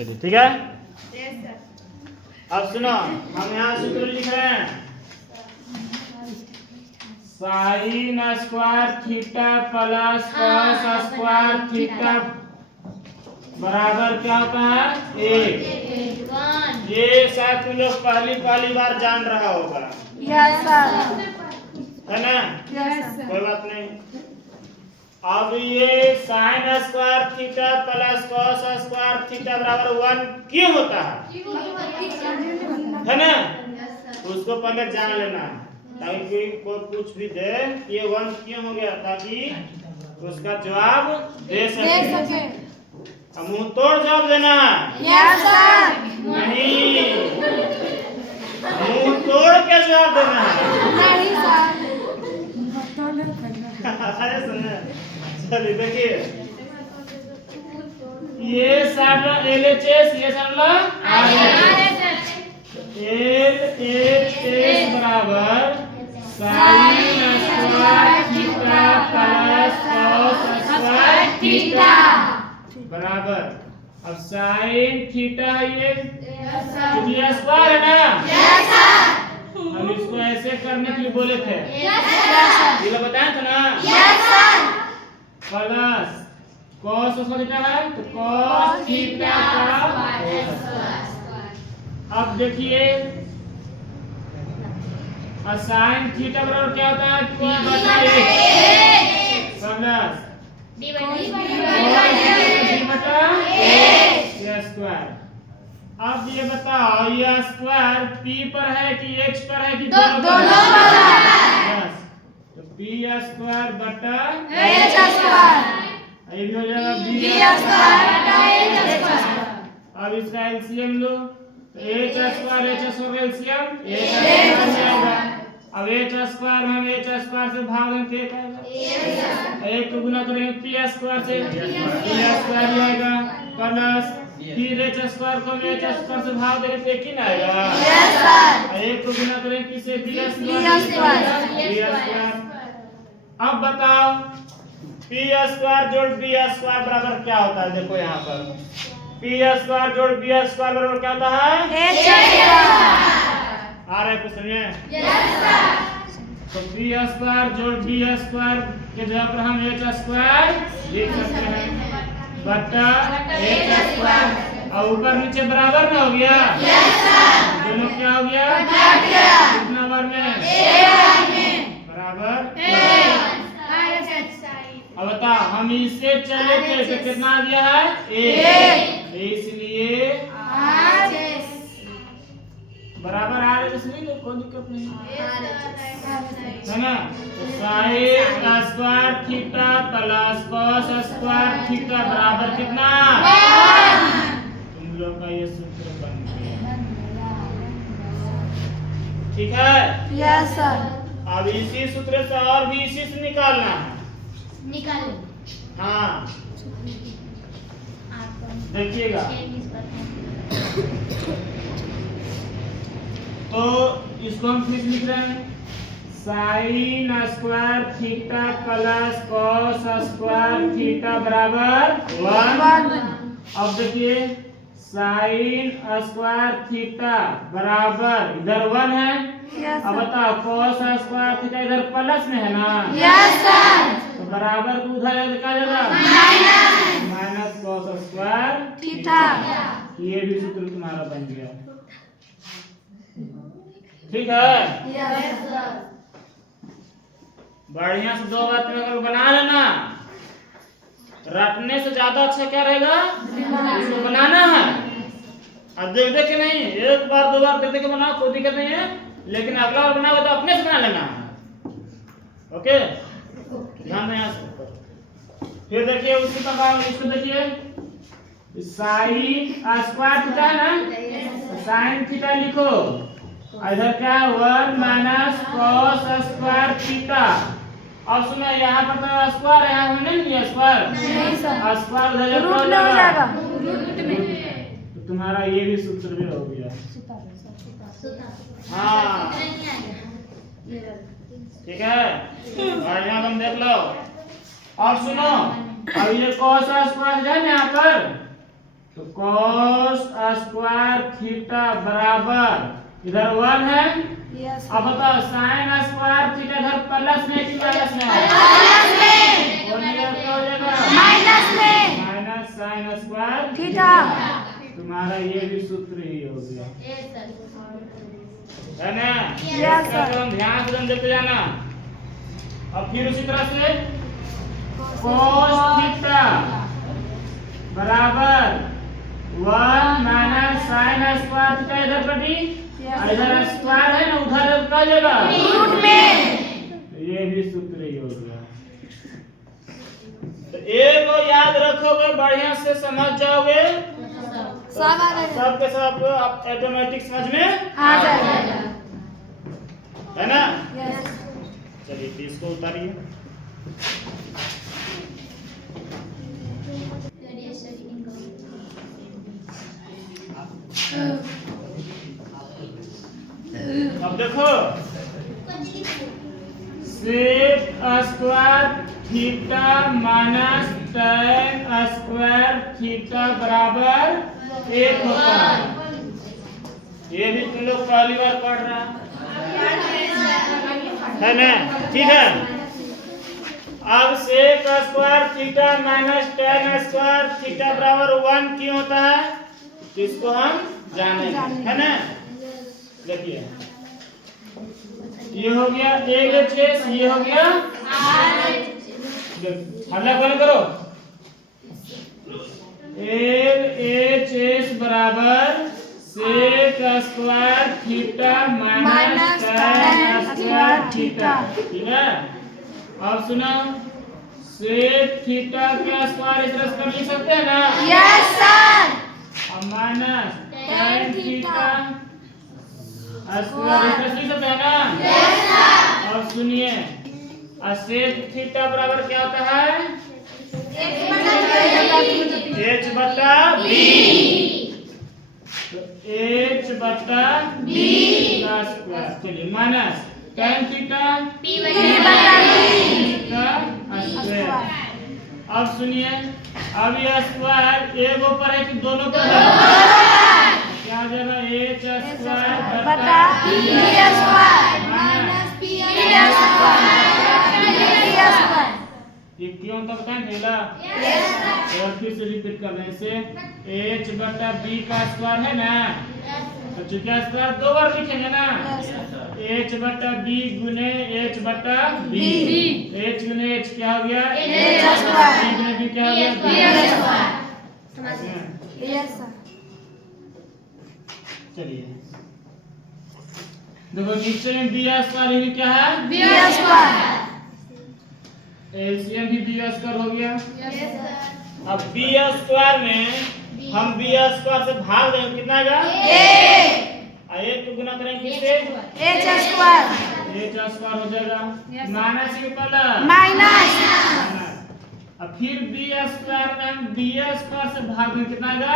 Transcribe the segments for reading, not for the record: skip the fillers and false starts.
चलिए ठीक है। अब सुनो, हम यहाँ सूत्र लिख रहे हैं sine square theta plus cos square theta बराबर क्या होता है 1। ये शायद तुम लोग पहली बार जान रहा होगा। Yes sir. है ना? Yes sir. कोई बात नहीं। अब ये sine square theta plus cos square theta बराबर 1 क्यों होता है ना? उसको पहले जान लेना ताकि कोई पूछ भी दे ये 1 क्यों हो गया, ताकि उसका जवाब दे सके। अब मुंह तोड़ जवाब देना है। Yes sir. नहीं, मुंह तोड़ के जवाब देना है। नहीं सर। अरे सुनिए, चलिए देखिए, ये सारा LHS, ये सारा LHS बराबर sine square theta plus cos square theta बराबर। अब साइन थीटा ये स्क्वायर है ना? हम इसको ऐसे करने के लिए बोले थे, ये लोग बताए थे ना? प्लस कॉस थीटा है तो कॉस थीटा का। अब देखिए साइन थीटा बराबर क्या होता है, कोई बताइए। Plus square. अब ये बताओ, ये स्क्वायर P पर है कि H पर है कि दोनों पर है? तो P स्क्वायर बटा H स्क्वायर। ये भी हो जाएगा B स्क्वायर बटा H स्क्वायर। अब इसका एलसीएम लो तो H स्क्वायर एलसीएम जाएगा। अब H स्क्वायर में H स्क्वायर से भाग देंगे एक आएगा, एक को गुना करेंगे P स्क्वायर से P स्क्वायर आएगा, प्लस फिर H स्क्वायर को H स्क्वायर से भाग देंगे तो एक ही ना आएगा। एक को गुना करेंगे P से P स्क्वायर। अब बताओ P स्क्वायर जोड़ B स्क्वायर बराबर क्या होता है? देखो यहाँ पर P स्क्वायर जोड़ B स्क्वायर बराबर क्या होता है? H square. आ रहा है कुछ समझे? तो P स्क्वायर जोड़ B स्क्वायर के जगह पर हम H स्क्वायर लिख सकते हैं बटा H स्क्वायर। और ऊपर नीचे बराबर ना हो गया? दोनों क्या हो गया? कितना बार में? बराबर। अब बताओ, हम इससे चले थे तो कितना आ गया है? 1। इसलिए बराबर आ रहे, इसलिए कोई दिक्कत नहीं है ना? तो sine square theta plus cos square theta बराबर कितना? तुम लोग का ये सूत्र बन गया, ठीक है? Yes sir. अब इसी सूत्र से और भी इसी से निकालना है। हाँ देखिएगा, तो इसको हम फिर लिख रहे हैं sine square theta plus cos square theta बराबर 1। अब देखिए साइन स्क्वायर थीटा बराबर इधर 1 है। अब बताओ कॉस स्क्वायर थीटा इधर प्लस में है ना? Yes sir. तो बराबर को उधर क्या जाएगा? Minus cos square theta. ये भी सूत्र तुम्हारा बन गया, ठीक है? बढ़िया से 2 बात में अगर बना लेना, रटने से ज्यादा अच्छा क्या रहेगा? इसको बनाना है। अब देख देख के नहीं, 1 बार 2 बार देख देख के बनाओ, कोई दिक्कत नहीं है, लेकिन अगला बार बनाओगे तो अपने से बना लेना है। ओके, ध्यान दें यहाँ से। फिर देखिए उसी प्रकार इसको देखिए, साइन स्क्वायर थीटा है ना, साइन थीटा लिखो, इधर क्या 1 माइनस कॉस स्क्वायर थीटा। अब सुनो, यहाँ पर तो स्क्वायर है, यहाँ नहीं है स्क्वायर, स्क्वायर रूट में हो जाएगा, तो तुम्हारा ये भी सूत्र भी हो गया। हाँ ठीक है, और यहाँ तुम देख लो। अब सुनो, अब ये cos स्क्वायर है ना यहाँ पर, तो तो cos स्क्वायर थीटा बराबर इधर 1 है। यस अब बताओ sin स्क्वायर थीटा इधर प्लस में कि माइनस में है? प्लस में और ये क्या हो जाएगा? माइनस में माइनस sin स्क्वायर थीटा। तुम्हारा ये भी सूत्र ही हो गया है ना? Yes, sir. इसका हम ध्यान से देखते जाना। अब फिर उसी तरह से cos थीटा बराबर 1 माइनस sin स्क्वायर थीटा इधर पटी इधर स्क्वायर है ना उधर क्या जाएगा रूट में। ये भी सूत्र ही हो गया। तो एक को याद रखोगे बढ़िया से समझ जाओगे सब आ जाएगा। सब के सब आप ऑटोमेटिक समझ में आ जाएगा। है ना? यस चलिए तो इसको उतारिए। अब देखो sec square theta minus tan square theta बराबर 1 होता है। ये भी तुम लोग पहली बार पढ़ रहा है ना? ठीक है। अब sec square theta minus tan square theta बराबर 1 क्यों होता है इसको हम जानेंगे, है ना? देखिए ये हो गया LHS, ये हो गया हल्ला कौन करो LHS बराबर sec square theta minus tan square theta. ठीक है। अब सुनो सेक थीटा का स्क्वायर इस तरह से कर लिख सकते हैं ना? Yes sir. अब माइनस tan थीटा स्क्वायर इस तरह से लिख सकते हैं ना? Yes sir. और सुनिए सेक थीटा बराबर क्या होता है? h बटा b। तो h बटा b का स्क्वायर। चलिए माइनस tan थीटा p बटा b का स्क्वायर। अब सुनिए अब ये स्क्वायर एक ऊपर है कि दोनों पर है? क्या हो जाएगा h स्क्वायर बटा b square minus p square. ये क्यों तो बताएं ढेला? Yes sir. और फिर से रिपीट कर रहे हैं इसे h बटा b का स्क्वायर है ना? तो चूंकि स्क्वायर दो बार लिखेंगे ना h बटा b गुने h बटा b। h गुने h क्या हो गया? h square. b गुने b क्या हो गया? b square. Yes sir. चलिए देखो नीचे में b स्क्वायर ये क्या है? b square. एलसीएम भी b स्क्वायर हो गया। Yes sir. अब b स्क्वायर में हम b स्क्वायर से भाग देंगे कितना आएगा? एक को गुना करेंगे किससे? h स्क्वायर h स्क्वायर हो जाएगा माइनस के प्लस माइनस। अब फिर b स्क्वायर में हम b स्क्वायर से भाग देंगे कितना आएगा?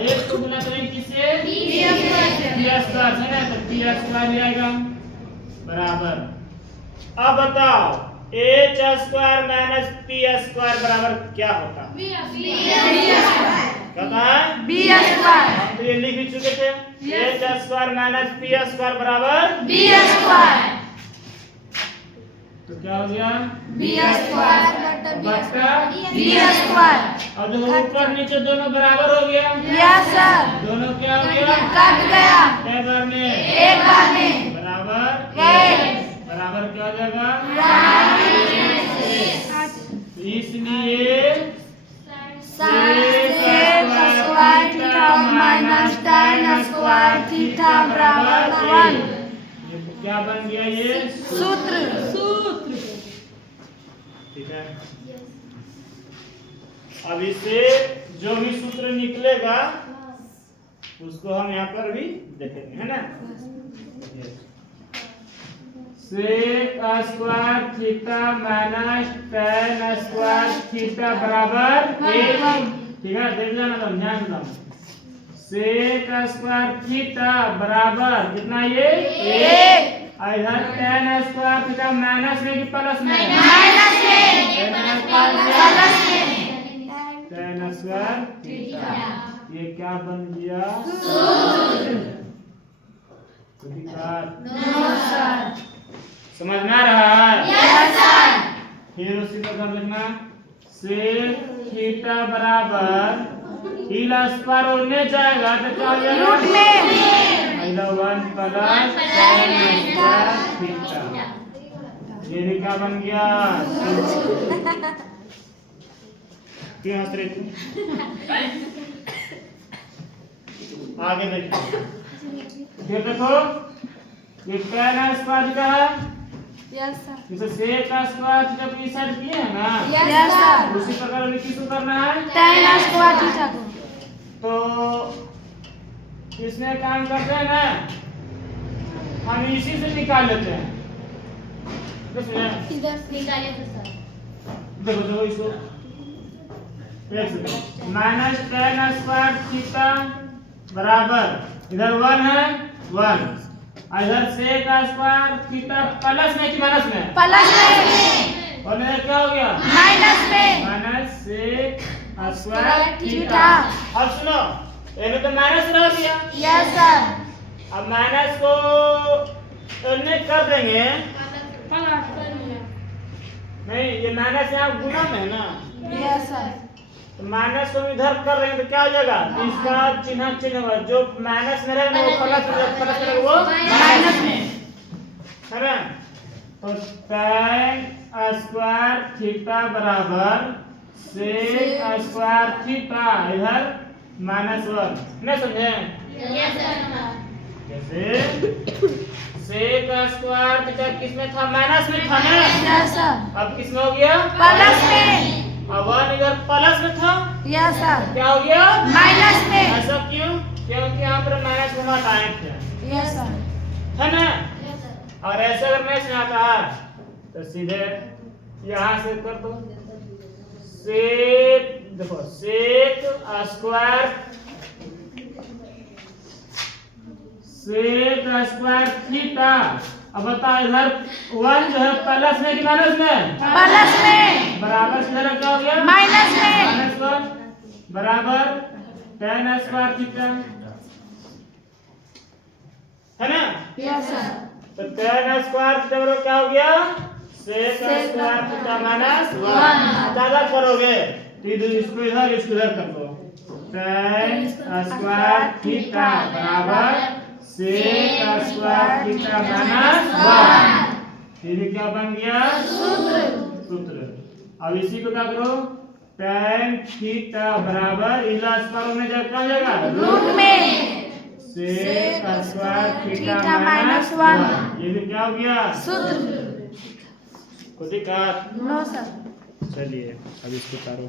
एक को गुना करेंगे किससे? b स्क्वायर से ना तो b स्क्वायर ही आएगा बराबर। अब बताओ h square minus p square बराबर क्या होता है? कहता है b स्क्वायर। हम तो ये लिख भी चुके थे h square minus p square बराबर b स्क्वायर। तो क्या हो गया? b स्क्वायर बट्टा b स्क्वायर। और देखो ऊपर नीचे दोनों बराबर हो गया। Yes sir. दोनों क्या हो गया? कट गया कै बार में? एक बार में बराबर एक। बराबर क्या हो जाएगा? इसलिए sec square theta minus tan square theta बराबर 1। ये क्या बन गया? ये सूत्र। ठीक है। अब इससे जो भी सूत्र निकलेगा उसको हम यहाँ पर भी देखेंगे, है ना? Sec square theta minus tan square theta बराबर 1। ठीक है, देख लेना तो ध्यान से। सेक स्क्वायर थीटा बराबर कितना? ये 1। इधर tan स्क्वायर थीटा माइनस में कि प्लस में? माइनस में। tan स्क्वायर प्लस में। tan square theta. ये क्या बन गया? समझ में आ रहा है? फिर उसी प्रकार लिखना सेक थीटा बराबर थीटा स्क्वायर होने जाएगा तो क्या हो जाएगा? रूट में 1 प्लस tan स्क्वायर थीटा। ये भी क्या बन गया? क्यों हंस रही थी? आगे देखो, ये देखो ये tan स्क्वायर थीटा है, यस सर, जैसे सेक का स्क्वायर थीटा को इस साइड किए है ना, यस सर, उसी प्रकार अभी किसको करना है? tan स्क्वायर थीटा को। तो इसमें काम करते हैं ना, हम इसी से निकाल लेते हैं। इधर से निकालिए सर। देखो देखो इसको माइनस tan स्क्वायर थीटा बराबर इधर 1 है 1, इधर सेक का स्क्वायर थीटा प्लस में कि माइनस में? प्लस में और इधर क्या हो गया? माइनस में माइनस सेक स्क्वायर थीटा। अब सुनो, इन्हें तो माइनस रह दिया, यस सर, अब माइनस को इन्हें कर देंगे। नहीं, ये माइनस यहाँ गुना में है ना, यस सर, तो माइनस को इधर कर रहे हैं तो क्या हो जाएगा? इसका चिन्ह चिन्ह होगा, जो माइनस में रहेगा वो प्लस में रहेगा, वो माइनस में है ना। तो tan स्क्वायर थीटा बराबर सेक स्क्वायर थीटा इधर -1, नहीं समझे? जैसे सेक स्क्वायर थीटा किसमें था? माइनस में था ना, यस सर, अब किसमें हो गया? प्लस में, अब 1 इधर प्लस में था, यस सर, क्या हो गया? माइनस में, ऐसा क्यों? क्योंकि यहाँ पर माइनस को हटाए थे, यस सर, है ना। और ऐसे अगर नहीं आता है तो सीधे यहाँ से कर दो, सेक, देखो सेक स्क्वायर थीटा। अब बताओ इधर 1 जो है प्लस में कि माइनस में? प्लस में बराबर से इधर क्या हो गया? माइनस में, -1 बराबर tan स्क्वायर थीटा, है ना। यस सर, तो tan स्क्वायर थीटा बराबर क्या हो गया? Sec square theta -1। ज्यादा करोगे तो इसको इधर कर दो, tan स्क्वायर थीटा बराबर सेक स्क्वायर थीटा -1। फिर क्या बन गया? सूत्र। अब इसी को क्या करो, tan थीटा बराबर इला स्क्वायर होने जाएगा, क्या जाएगा? रूट में सेक स्क्वायर थीटा -1। ये भी क्या हो गया? सूत्र। कोई दिक्कत? No sir. चलिए अब इसको करो।